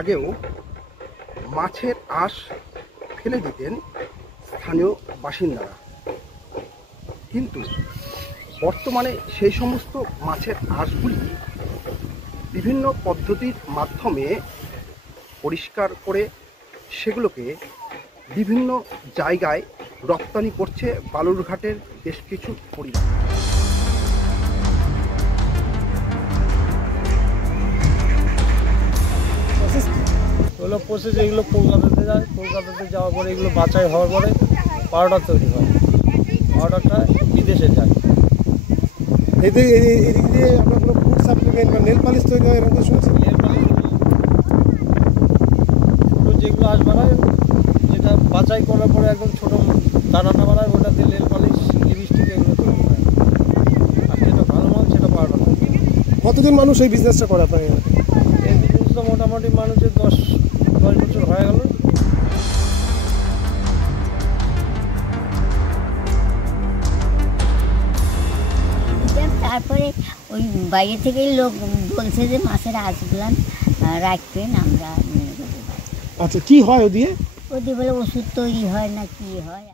আগেও মাছের আঁশ ফেলে দিতেন স্থানীয় বাসিন্দারা, কিন্তু বর্তমানে সেই সমস্ত মাছের আঁশগুলি বিভিন্ন পদ্ধতির মাধ্যমে পরিষ্কার করে সেগুলোকে বিভিন্ন জায়গায় রপ্তানি করছে বালুরঘাটের বেশ কিছু পরিবার। ওগুলো প্রসেস, এগুলো কলকাতাতে যায়, কলকাতাতে যাওয়ার পরে এগুলো বাছাই হওয়ার পরে পাউডার তৈরি হয়, পাউডারটা বিদেশে যায়। এদিক দিয়ে আমরা কোনো ফুড সাপ্লিমেন্ট বা নেল পালিশ তৈরি হয় এরকম শুনছি। নেল পালিশ ছোটো যেগুলো আঁশ বানায়, যেটা বাছাই করার পরে একদম ছোটো দানাটা বানায়, ওটাতে নেল পালিশ, লিপস্টিক এগুলো তৈরি হয়। আর যেটা ভালো মাল সেটা পাউডার হয়। কতদিন মানুষ এই বিজনেসটা করে আপনার এখানে? এই বিজনেসটা মোটামুটি মানুষের 10 বছর হয়ে গেল। তারপরে ওই বাইরে থেকেই লোক বলছে যে মাছের আঁশগুলো রাখবেন, আমরা নিয়ে যেতে পারি। আচ্ছা, কি হয় ও দিয়ে? বলে ওষুধ তৈরি হয় না কি হয়।